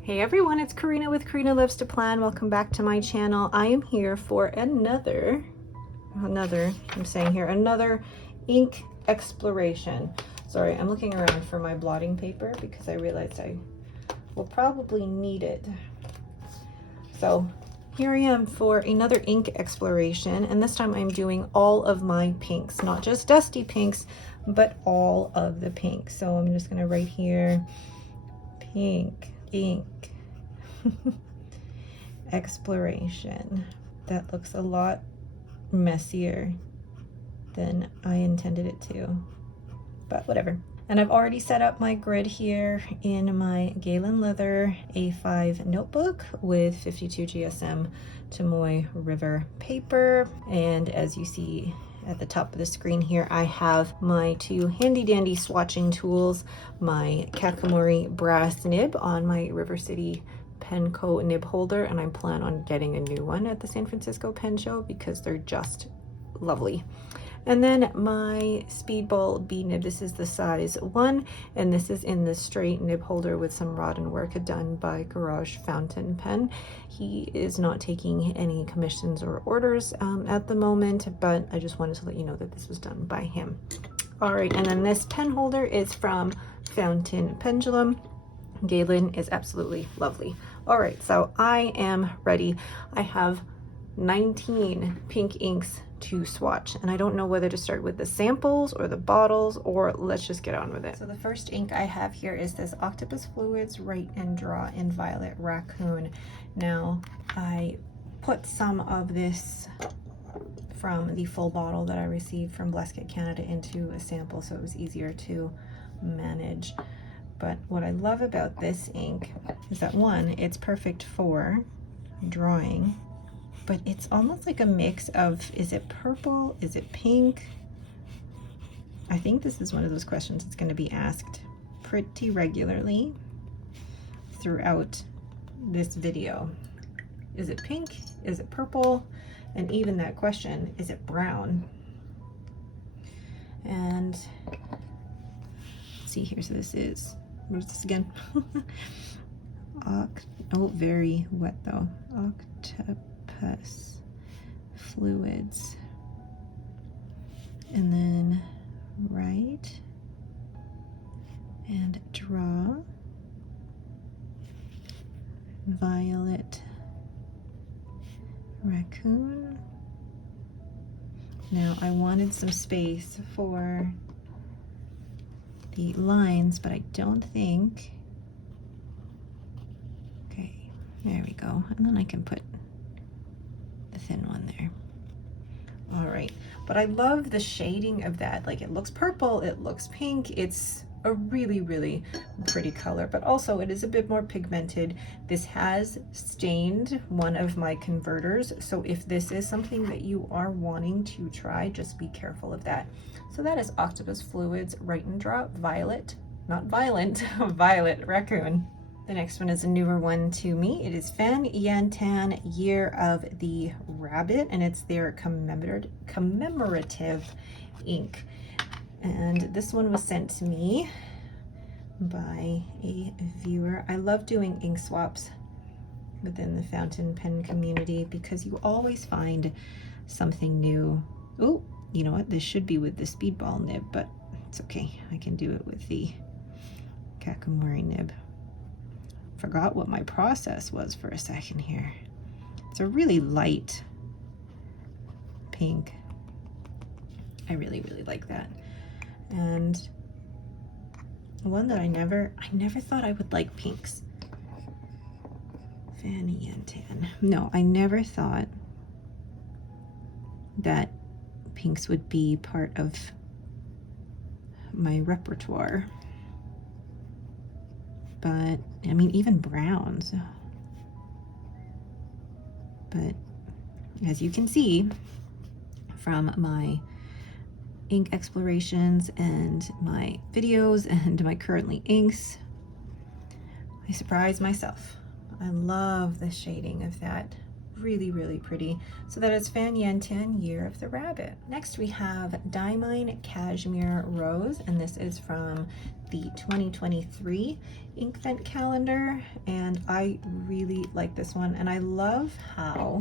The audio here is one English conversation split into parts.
Hey everyone, it's Karina with Karina Lives to Plan. Welcome back to my channel. I am here for another ink exploration. Sorry, I'm looking around for my blotting paper because I realized I will probably need it. So here I am for another ink exploration, and this time I'm doing all of my pinks, not just dusty pinks, but all of the pinks. So I'm just gonna write here, pink ink exploration. That looks a lot messier than I intended it to, but whatever. And I've already set up my grid here in my Galen leather A5 notebook with 52 GSM Tomoe River paper. And as you see at the top of the screen here, I have my two handy dandy swatching tools, my Kakamori brass nib on my River City Penco nib holder, and I plan on getting a new one at the San Francisco Pen Show because they're just lovely. And then my Speedball B nib, this is the size 1, and this is in the straight nib holder with some rod and work done by Garage Fountain Pen. He is not taking any commissions or orders at the moment, but I just wanted to let you know that this was done by him. All right, and then this pen holder is from Fountain Pendulum. Galen is absolutely lovely. All right, so I am ready. I have 19 pink inks to swatch, and I don't know whether to start with the samples or the bottles, or let's just get on with it. So the first ink I have here is this Octopus Fluids Write and Draw in Violet Raccoon. Now I put some of this from the full bottle that I received from Blesket Canada into a sample so it was easier to manage. But what I love about this ink is that, one, it's perfect for drawing, but it's almost like a mix of, is it purple, is it pink? I think this is one of those questions that's going to be asked pretty regularly throughout this video. Is it pink? Is it purple? And even that question, is it brown? And let's see here, so this is, where's this again? Oh, very wet though. Octopus Fluids. And then write and draw. Violet Raccoon. Now I wanted some space for the lines, but I don't think, okay, there we go. And then I can put the thin one there. All right, but I love the shading of that. Like, it looks purple, it looks pink. It's a really, really pretty color, but also it is a bit more pigmented. This has stained one of my converters, so if this is something that you are wanting to try, just be careful of that. So that is Octopus Fluids Write and Draw Violet, not violent, Violet Raccoon. The next one is a newer one to me. It is Fyanyan Year of the Rabbit, and it's their commemorative ink. And this one was sent to me by a viewer. I love doing ink swaps within the fountain pen community because you always find something new. Oh, you know what? This should be with the Speedball nib, but it's okay. I can do it with the Kakamori nib. Forgot what my process was for a second here. It's a really light pink. I really, really like that. And one that I never thought I would like pinks. Fyanyan. No, I never thought that pinks would be part of my repertoire. But I mean, even browns. But as you can see from my ink explorations and my videos and my currently inks, I surprised myself. I love the shading of that really, really pretty. So that is Fyanyan 10 Year of the Rabbit. Next we have Diamine Cashmere Rose, and this is from the 2023 Inkvent calendar, and I really like this one. And I love how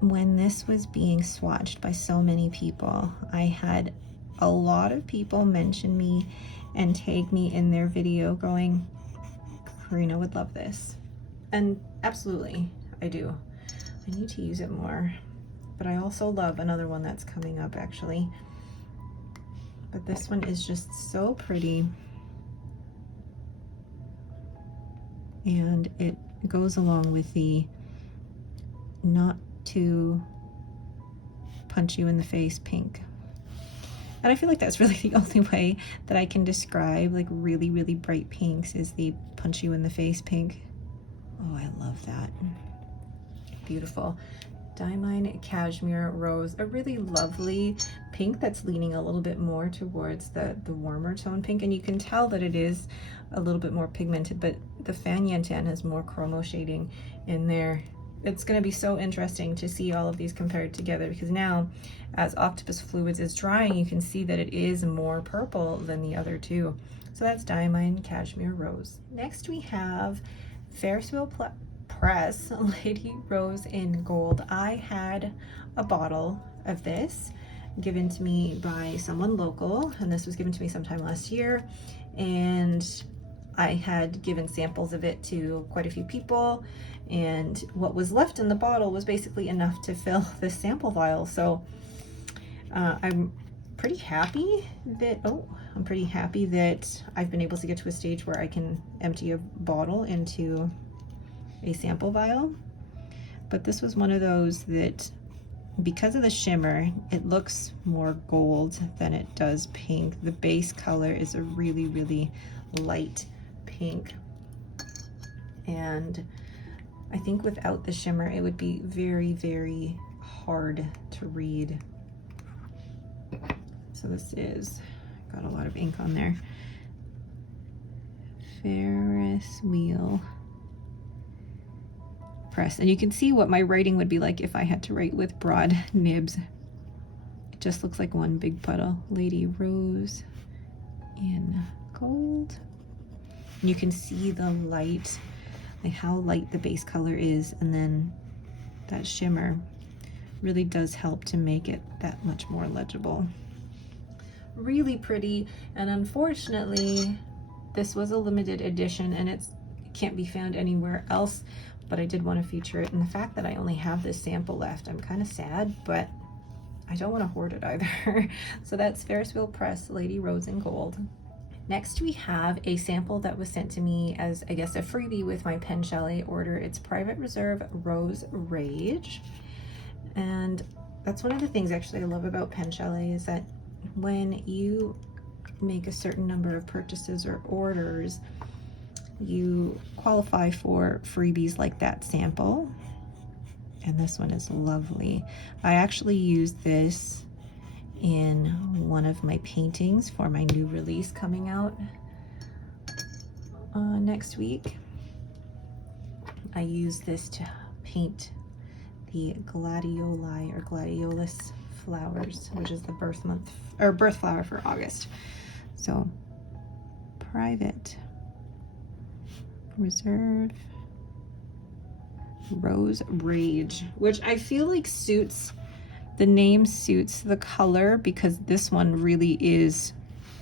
when this was being swatched by so many people, I had a lot of people mention me and tag me in their video going, Karina would love this. And absolutely, I do. I need to use it more. But I also love another one that's coming up actually. But this one is just so pretty. And it goes along with the not too punch you in the face pink. And I feel like that's really the only way that I can describe like really, really bright pinks is the punch you in the face pink. Oh, I love that. Beautiful. Diamine Cashmere Rose, a really lovely pink that's leaning a little bit more towards the warmer tone pink. And you can tell that it is a little bit more pigmented, but the Fyanyan tan has more chromo shading in there. It's going to be so interesting to see all of these compared together, because now as Octopus Fluids is drying, you can see that it is more purple than the other two. So that's Diamine Cashmere Rose. Next we have Ferris Press Lady Rose in Gold. I had a bottle of this given to me by someone local, and this was given to me sometime last year, and I had given samples of it to quite a few people, and what was left in the bottle was basically enough to fill this sample vial. So I'm pretty happy that I've been able to get to a stage where I can empty a bottle into a sample vial. But this was one of those that, because of the shimmer, it looks more gold than it does pink. The base color is a really, really light pink, and I think without the shimmer it would be very, very hard to read. So this is, got a lot of ink on there, Ferris wheel press, and you can see what my writing would be like if I had to write with broad nibs. It just looks like one big puddle. Lady Rose in Gold. You can see the light, like how light the base color is, and then that shimmer really does help to make it that much more legible. Really pretty, and unfortunately this was a limited edition and it can't be found anywhere else, but I did want to feature it. And the fact that I only have this sample left, I'm kind of sad, but I don't want to hoard it either. So that's Ferris Wheel Press Lady Rose in Gold. Next we have a sample that was sent to me as, I guess, a freebie with my PenChalet order. It's Private Reserve Rose Rage. And that's one of the things actually I love about PenChalet, is that when you make a certain number of purchases or orders, you qualify for freebies like that sample. And this one is lovely. I actually used this in one of my paintings for my new release coming out next week. I used this to paint the gladioli or gladiolus flowers, which is the birth month or birth flower for August. So Private Reserve Rose Rage, which I feel like suits, the name suits the color, because this one really is,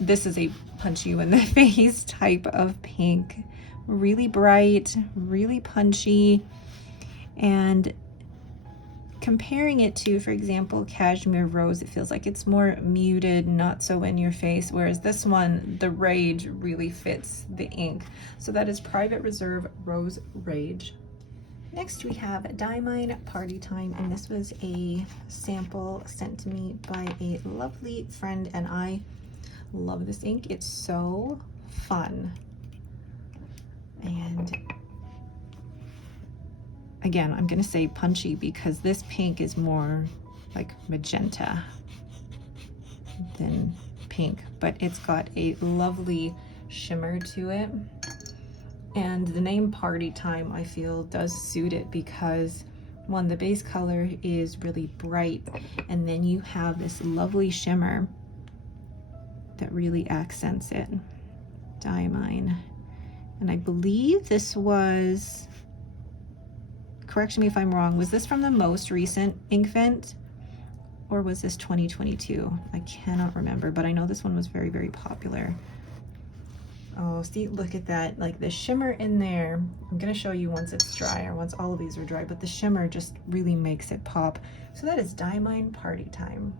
this is a punch you in the face type of pink. Really bright, really punchy. And comparing it to, for example, Cashmere Rose, it feels like it's more muted, not so in your face, whereas this one, the Rage, really fits the ink. So that is Private Reserve Rose Rage. Next we have Diamine Party Time, and this was a sample sent to me by a lovely friend, and I love this ink. It's so fun. And again, I'm gonna say punchy because this pink is more like magenta than pink, but it's got a lovely shimmer to it. And the name Party Time, I feel, does suit it because one, the base color is really bright, and then you have this lovely shimmer that really accents it. Diamine. And I believe this was, correct me if I'm wrong, was this from the most recent ink vent? Or was this 2022? I cannot remember, but I know this one was very, very popular. Oh, see, look at that, like the shimmer in there. I'm gonna show you once it's dry, or once all of these are dry, but the shimmer just really makes it pop. So that is Diamine Party Time.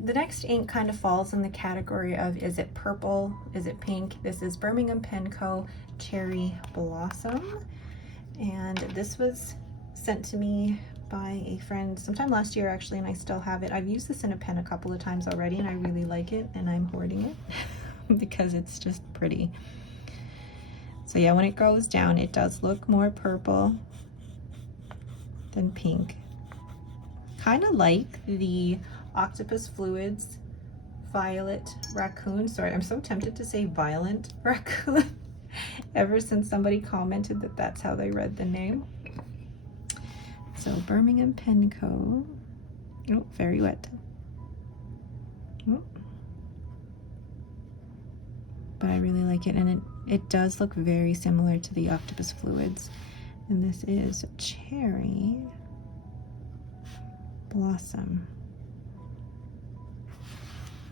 The next ink kind of falls in the category of, is it purple, is it pink? This is Birmingham Penco Cherry Blossom. And this was sent to me by a friend sometime last year actually, and I still have it. I've used this in a pen a couple of times already, and I really like it, and I'm hoarding it because it's just pretty. So yeah, when it goes down, it does look more purple than pink. Kind of like the Octopus Fluids Violet Raccoon. Sorry, I'm so tempted to say Violent Raccoon ever since somebody commented that that's how they read the name. So Birmingham Penco. Oh, very wet. Oh. But I really like it, and it does look very similar to the Octopus Fluids. And this is Cherry Blossom.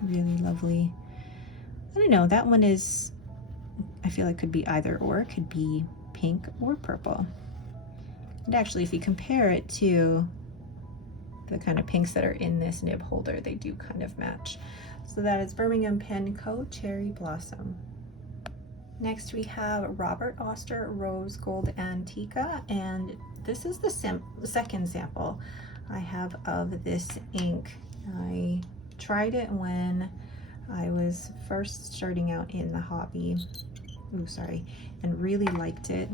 Really lovely. I don't know, that one is, I feel like could be either or. It could be pink or purple. And actually, if you compare it to the kind of pinks that are in this nib holder, they do kind of match. So that is Birmingham Penco Cherry Blossom. Next we have Robert Auster Rose Gold Antigua, and this is the second sample I have of this ink. I tried it when I was first starting out in the hobby, and really liked it,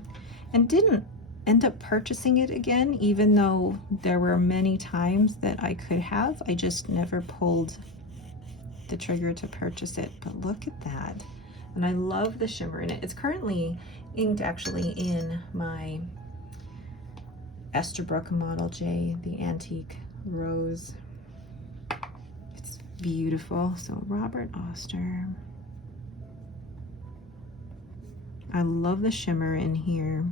and didn't end up purchasing it again, even though there were many times that I could have. I just never pulled the trigger to purchase it. But look at that. And I love the shimmer in it. It's currently inked actually in my Esterbrook Model J, the Antique Rose. It's beautiful. So Robert Auster. I love the shimmer in here.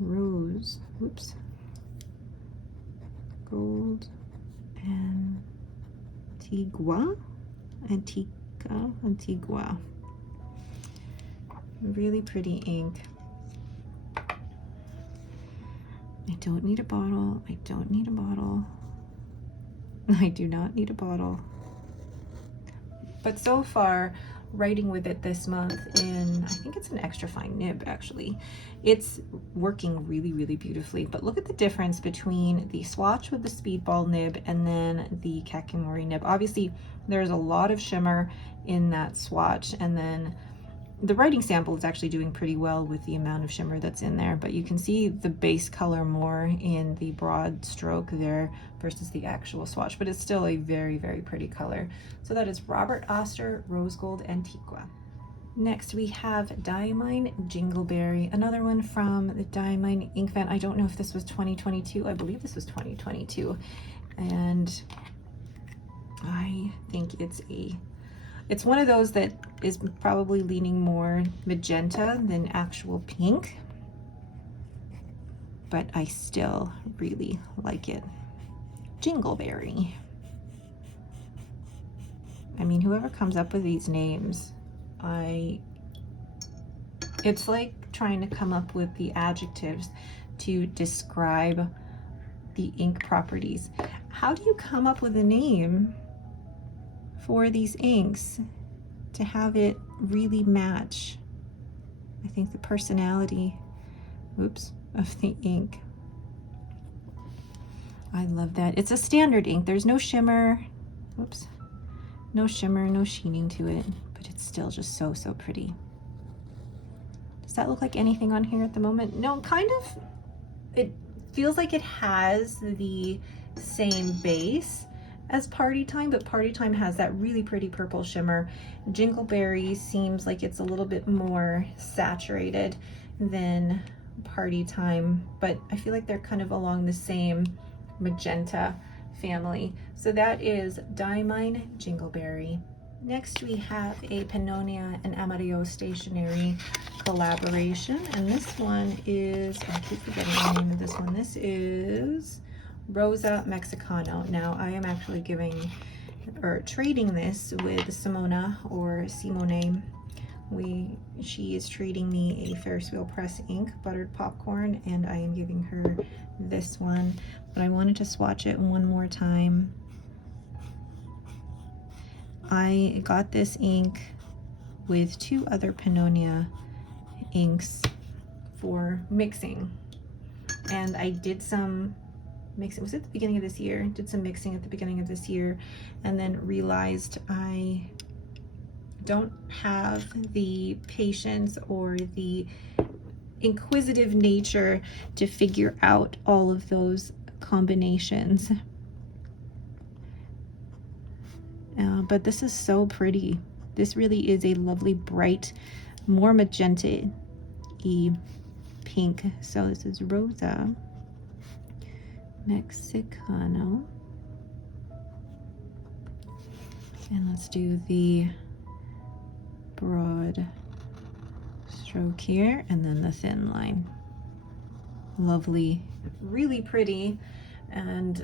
Rose, whoops, Gold Antigua. Really pretty ink. I don't need a bottle. I don't need a bottle. I do not need a bottle. But so far, writing with it this month in, I think it's an extra fine nib actually, it's working really, really beautifully. But look at the difference between the swatch with the speedball nib and then the kakimori nib. Obviously there's a lot of shimmer in that swatch, and then the writing sample is actually doing pretty well with the amount of shimmer that's in there, but you can see the base color more in the broad stroke there versus the actual swatch, but it's still a very, very pretty color. So that is Robert Auster Rose Gold Antigua. Next we have Diamine Jingleberry, another one from the Diamine ink vent. I don't know if this was 2022. I believe this was 2022. And I think it's one of those that is probably leaning more magenta than actual pink, but I still really like it. Jingleberry. I mean, whoever comes up with these names, it's like trying to come up with the adjectives to describe the ink properties. How do you come up with a name for these inks to have it really match, I think, the personality, of the ink? I love that. It's a standard ink. There's no shimmer, no shimmer, no sheening to it, but it's still just so, so pretty. Does that look like anything on here at the moment? No, kind of. It feels like it has the same base, as Party Time, but Party Time has that really pretty purple shimmer. Jingleberry seems like it's a little bit more saturated than Party Time, but I feel like they're kind of along the same magenta family. So that is Diamine Jingleberry. Next we have a Panonia and Amarillo stationery collaboration, and this one is, I keep forgetting the name of this one. This is Rosa Mexicano. Now I am actually giving or trading this with Simona or Simone. She is trading me a Ferris wheel press ink buttered popcorn, and I am giving her this one, but I wanted to swatch it one more time. I got this ink with 2 other Panonia inks for mixing, and I did some mixing. Was it the beginning of this year? Did some mixing at the beginning of this year, and then realized I don't have the patience or the inquisitive nature to figure out all of those combinations. But this is so pretty. This really is a lovely, bright, more magenta-y pink. So this is Rosa Mexicano. And let's do the broad stroke here, and then the thin line. Lovely, really pretty, and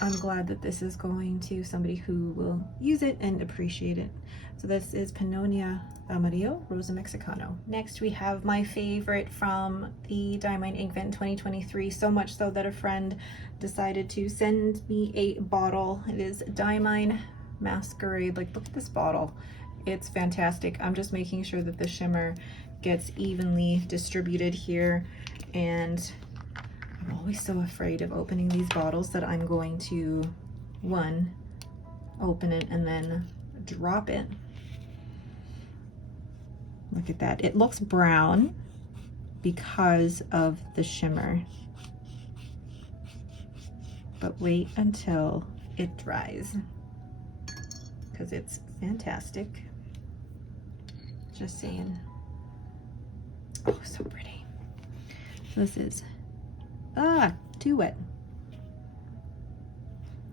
I'm glad that this is going to somebody who will use it and appreciate it. So this is Panonia Amarillo, Rosa Mexicano. Next we have my favorite from the Diamine Inkvent 2023, so much so that a friend decided to send me a bottle. It is Diamine Masquerade. Like, look at this bottle. It's fantastic. I'm just making sure that the shimmer gets evenly distributed here, and I'm always so afraid of opening these bottles that I'm going to, one, open it and then drop it. Look at that. It looks brown because of the shimmer, but wait until it dries because it's fantastic. Just saying. Oh, so pretty. So this is too wet.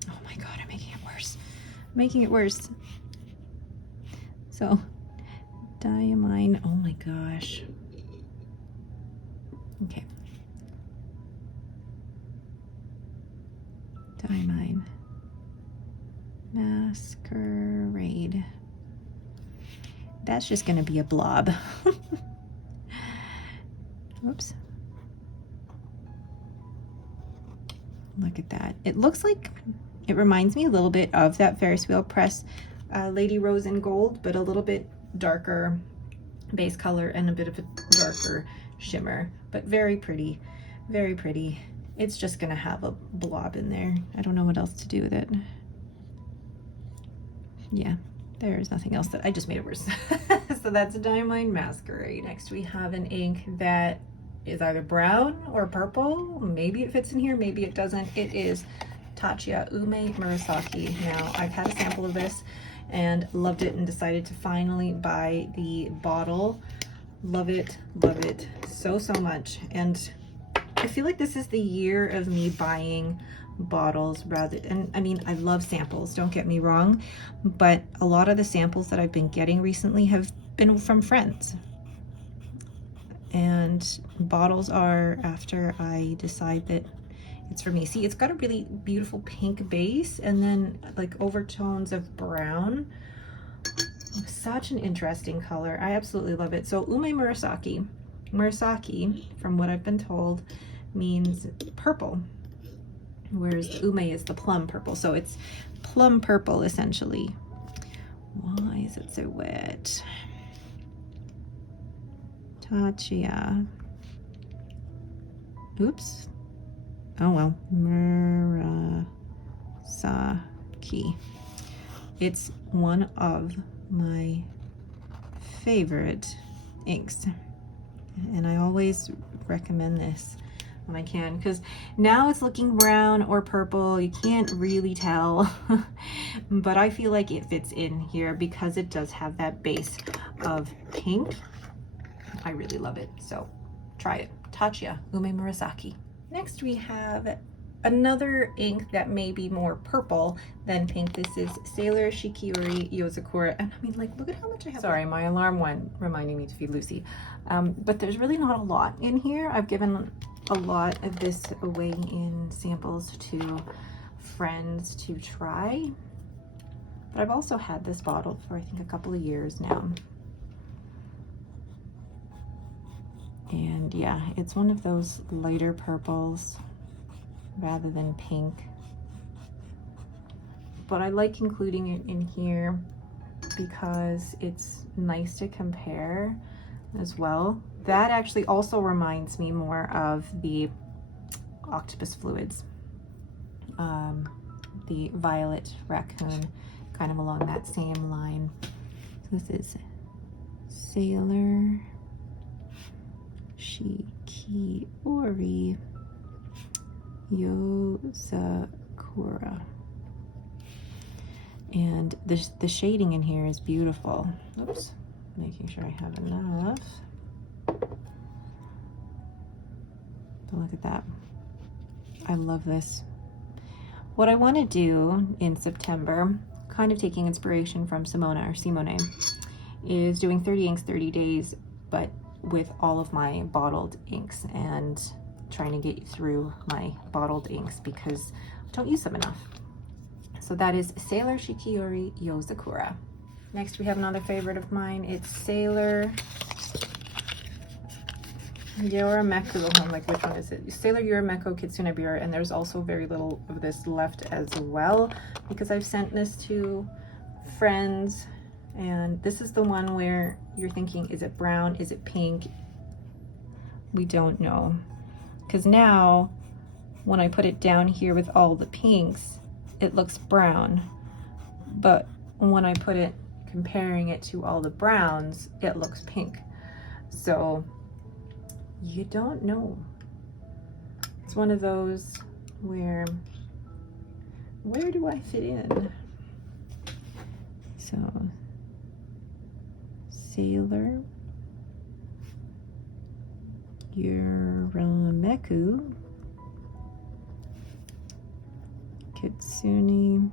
Oh my god, I'm making it worse. I'm making it worse. So Diamine, oh my gosh. Okay. Diamine Masquerade. That's just gonna be a blob. Whoops. Look at that. It looks like, it reminds me a little bit of that Ferris wheel press Lady Rose in Gold, but a little bit darker base color and a bit of a darker shimmer, but very pretty, very pretty. It's just gonna have a blob in there. I don't know what else to do with it. Yeah, there's nothing else. That I just made it worse. So that's a Diamine Masquerade. Next we have an ink that is either brown or purple. Maybe it fits in here, maybe it doesn't. It is TAA Murasaki. Now, I've had a sample of this and loved it and decided to finally buy the bottle. Love it so much. And I feel like this is the year of me buying bottles rather, and I mean, I love samples, don't get me wrong, but a lot of the samples that I've been getting recently have been from friends. And bottles are after I decide that it's for me. See, it's got a really beautiful pink base and then like overtones of brown. Such an interesting color. I absolutely love it. So Ume Murasaki. Murasaki, from what I've been told, means purple, whereas Ume is the plum purple. So it's plum purple essentially. Why is it so wet? TAA. Oops. Oh well. Murasaki. It's one of my favorite inks, and I always recommend this when I can, because now it's looking brown or purple. You can't really tell, but I feel like it fits in here because it does have that base of pink. I really love it, so try it. TAA Murasaki. Next we have another ink that may be more purple than pink. This is Sailor Shiori Yozakura, and I mean, like, look at how much I have. Sorry, my alarm went reminding me to feed Lucy. But there's really not a lot in here. I've given a lot of this away in samples to friends to try, but I've also had this bottle for I think a couple of years now. And yeah, it's one of those lighter purples rather than pink, but I like including it in here because it's nice to compare as well. That actually also reminds me more of the Octopus Fluids, the violet raccoon, kind of along that same line. So this is Sailor Shiori Yozakura, and the shading in here is beautiful. Oops, making sure I have enough. But look at that. I love this. What I want to do in September, kind of taking inspiration from Simone, is doing 30 inks, 30 days, but with all of my bottled inks, and trying to get through my bottled inks because I don't use them enough. So that is Sailor Shiori Yozakura. Next we have another favorite of mine. It's Sailor Yurameku. I'm like, which one is it? Sailor Yurameku Kitsune Beer, and there's also very little of this left as well because I've sent this to friends. And this is the one where you're thinking, is it brown? Is it pink? We don't know. Because now, when I put it down here with all the pinks, it looks brown. But when I put it, comparing it to all the browns, it looks pink. So, you don't know. It's one of those where do I fit in? So, Sailor Yurameku Kitsune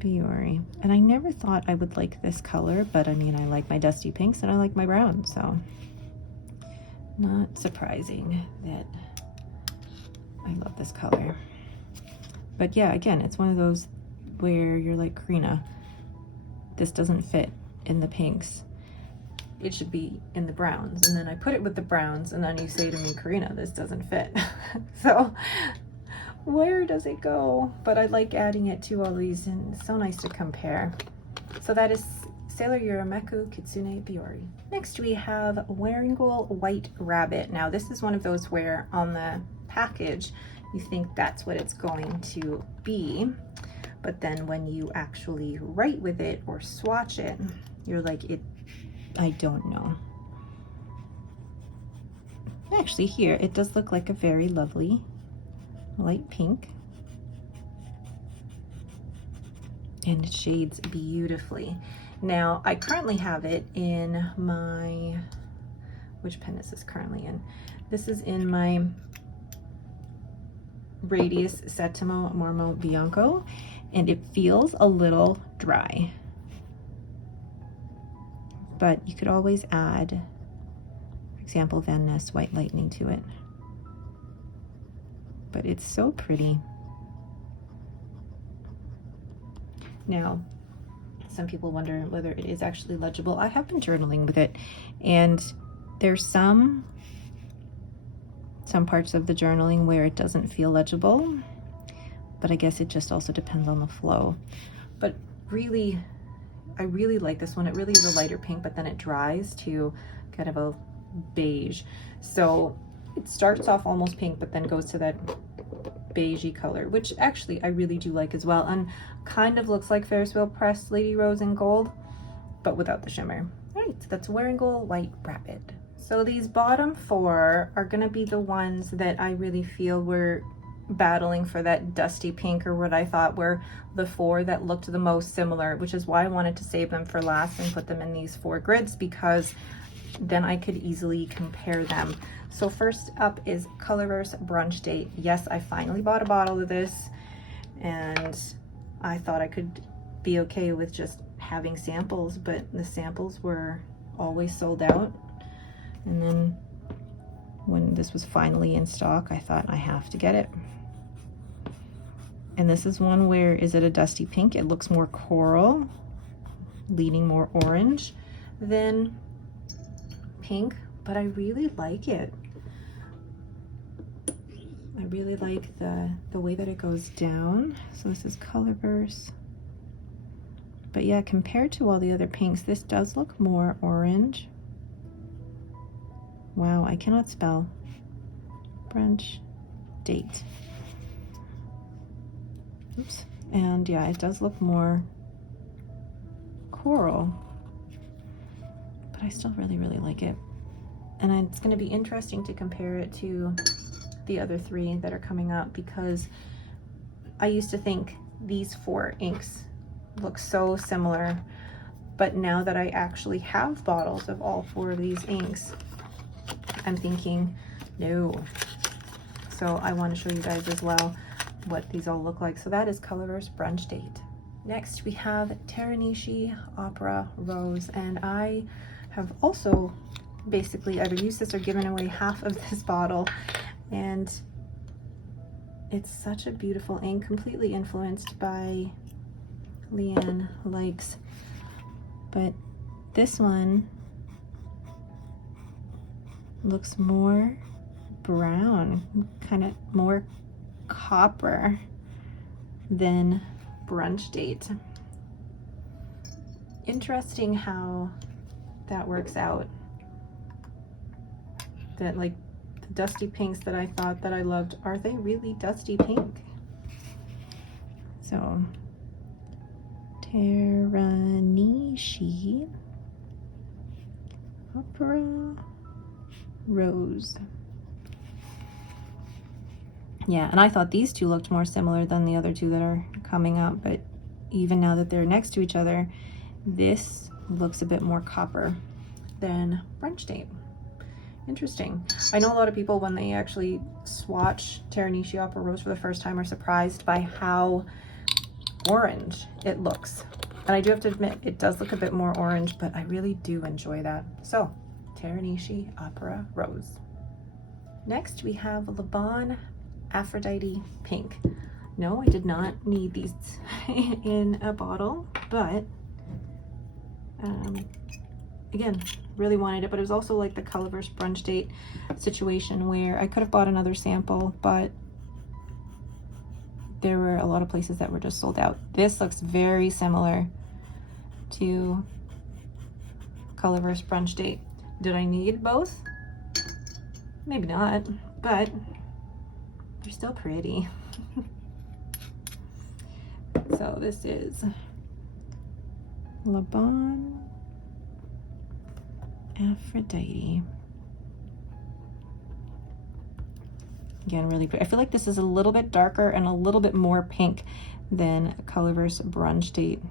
Bori. And I never thought I would like this color, but I mean, I like my dusty pinks and I like my browns, so not surprising that I love this color. But yeah, again, it's one of those where you're like, Karina, this doesn't fit in the pinks. It should be in the browns. And then I put it with the browns, and then you say to me, Karina, this doesn't fit. So where does it go? But I like adding it to all these, and it's so nice to compare. So that is Sailor Yurameku Kitsune Bori. Next we have Wearingle White Rabbit. Now this is one of those where on the package you think that's what it's going to be, but then when you actually write with it or swatch it, you're like, I don't know. Actually here, it does look like a very lovely light pink. And it shades beautifully. Now, I currently have it in my, which pen is this currently in? This is in my Radius Settimo Marmo Bianco, and it feels a little dry. But you could always add, for example, Van Ness White Lightning to it. But it's so pretty. Now, some people wonder whether it is actually legible. I have been journaling with it, and there's some parts of the journaling where it doesn't feel legible, but I guess it just also depends on the flow. But really, I really like this one. It really is a lighter pink, but then it dries to kind of a beige. So it starts off almost pink, but then goes to that beigey color, which actually I really do like as well, and kind of looks like Ferris wheel pressed Lady Rose in gold, but without the shimmer. All right, so that's Wearingle White Rabbit. So these bottom 4 are gonna be the ones that I really feel were battling for that dusty pink, or what I thought were the 4 that looked the most similar, which is why I wanted to save them for last and put them in these 4 grids, because then I could easily compare them. So first up is Colorverse Brunch Date. Yes, I finally bought a bottle of this, and I thought I could be okay with just having samples, but the samples were always sold out. And then when this was finally in stock, I thought I have to get it. And this is one where, is it a dusty pink? It looks more coral, leaning more orange than pink, but I really like it. I really like the way that it goes down. So this is Colorverse. But yeah, compared to all the other pinks, this does look more orange. Wow, I cannot spell. Brunch Date. Oops. And yeah, it does look more coral, but I still really, really like it. And it's going to be interesting to compare it to the other 3 that are coming up, because I used to think these 4 inks look so similar, but now that I actually have bottles of all 4 of these inks, I'm thinking no. So I want to show you guys as well what these all look like. So that is Colorverse Brunch Date. Next we have Taranishi Opera Rose, and I have also basically either used this or given away half of this bottle, and it's such a beautiful ink, completely influenced by Leanne Likes. But this one looks more brown, kind of more copper than Brunch Date. Interesting how that works out. That like the dusty pinks that I thought that I loved, are they really dusty pink? So Taranishi Opera Rose. Yeah, and I thought these 2 looked more similar than the other 2 that are coming up, but even now that they're next to each other, this looks a bit more copper than Brunch Date. Interesting. I know a lot of people, when they actually swatch Taranishi Opera Rose for the first time, are surprised by how orange it looks. And I do have to admit, it does look a bit more orange, but I really do enjoy that. So, Taranishi Opera Rose. Next, we have Le Bon Aphrodite Pink. No, I did not need these in a bottle, but again, really wanted it. But it was also like the Colorverse Brunch Date situation where I could have bought another sample, but there were a lot of places that were just sold out. This looks very similar to Colorverse Brunch Date. Did I need both? Maybe not, but they're still pretty. So this is Le Bon Aphrodite. Again, really pretty. I feel like this is a little bit darker and a little bit more pink than Colorverse Brunch Date.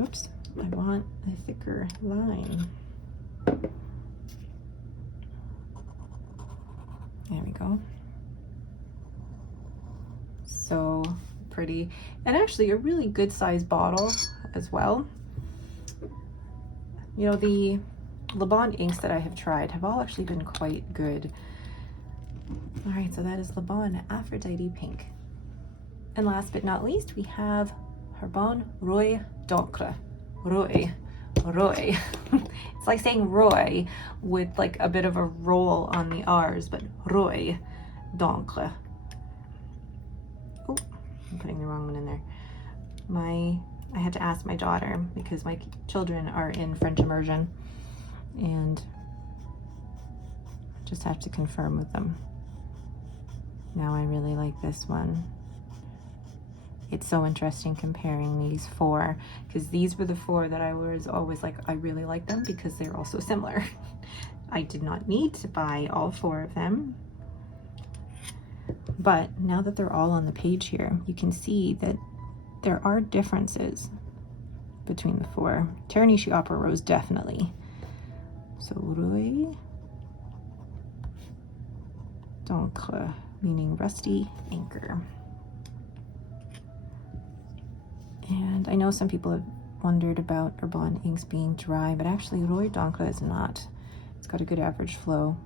Oops, I want a thicker line. There we go. So pretty, and actually a really good size bottle as well. You know, the Le Bon inks that I have tried have all actually been quite good. All right, so that is Le Bon Aphrodite Pink. And last but not least, we have Herbon Roy Don. Roy. It's like saying Roy with like a bit of a roll on the R's, but Roy Don. Oh, I'm putting the wrong one in there. I had to ask my daughter because my children are in French immersion, and just have to confirm with them. Now I really like this one. it's so interesting comparing these four, because these were the four that I was always like, I really like them because they're all so similar. I did not need to buy all four of them. But now that they're all on the page here, you can see that there are differences between the four. Taranishi Opera Rose, definitely. So Roy d'encre, meaning rusty anchor. And I know some people have wondered about Herbon inks being dry, but actually Roy d'encre is not. It's got a good average flow.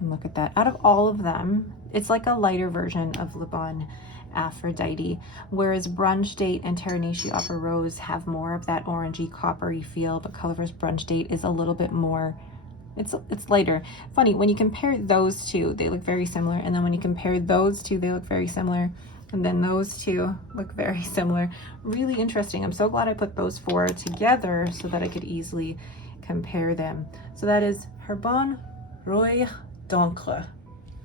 And look at that. Out of all of them, it's like a lighter version of Herbon Aphrodite, whereas Brunch Date and Taranishi Opera Rose have more of that orangey coppery feel, but Colorverse Brunch Date is a little bit more, it's lighter. Funny, when you compare those two, they look very similar, and then when you compare those two, they look very similar, and then those two look very similar. Really interesting. I'm so glad I put those four together so that I could easily compare them. So that is Herbon Roy d'encre.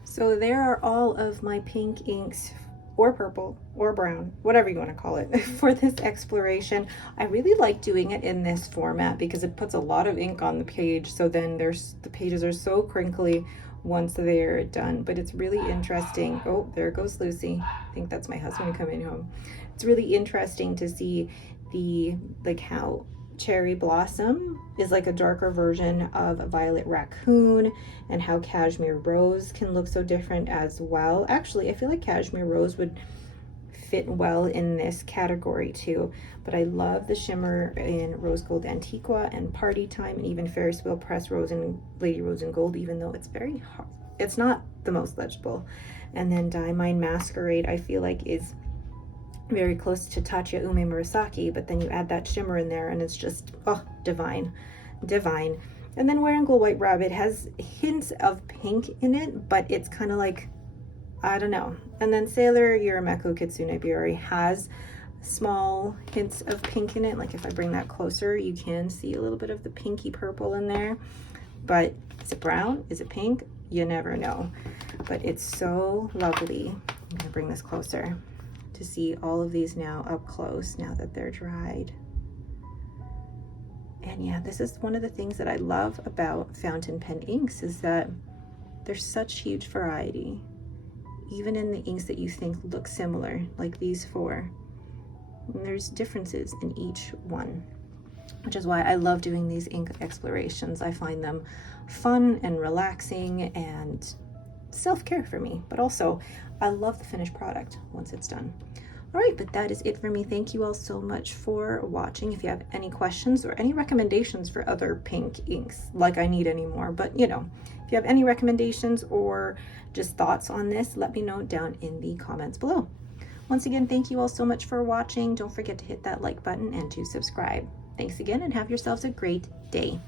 So there are all of my pink inks, or purple, or brown, whatever you want to call it, for this exploration. I really like doing it in this format because it puts a lot of ink on the page, so then the pages are so crinkly once they're done. But it's really interesting. Oh, there goes Lucy. I think that's my husband coming home. It's really interesting to see the, like, how Cherry Blossom is like a darker version of Violet Raccoon, and how Cashmere Rose can look so different as well. Actually, I feel like Cashmere Rose would fit well in this category too, but I love the shimmer in Rose Gold Antigua and Party Time, and even Ferris Wheel Press Rose and Lady Rose and Gold, even though it's very hard. It's not the most legible. And then Diamine Masquerade, I feel like, is very close to TAA Murasaki, but then you add that shimmer in there and it's just, oh, divine. And then Wearing Gold White Rabbit has hints of pink in it, but it's kind of like, I don't know. And then Sailor Yurameku Kitsune Biori has small hints of pink in it. Like if I bring that closer, you can see a little bit of the pinky purple in there. But is it brown? Is it pink? You never know. But it's so lovely. I'm gonna bring this closer to see all of these now up close, now that they're dried. And yeah, this is one of the things that I love about fountain pen inks, is that there's such huge variety, even in the inks that you think look similar, like these four. And there's differences in each one, which is why I love doing these ink explorations. I find them fun and relaxing and self-care for me, but also I love the finished product once it's done. All right, but that is it for me. Thank you all so much for watching. If you have any questions or any recommendations for other pink inks, like I need any more, but you know, if you have any recommendations or just thoughts on this, let me know down in the comments below. Once again, thank you all so much for watching. Don't forget to hit that like button and to subscribe. Thanks again, and have yourselves a great day.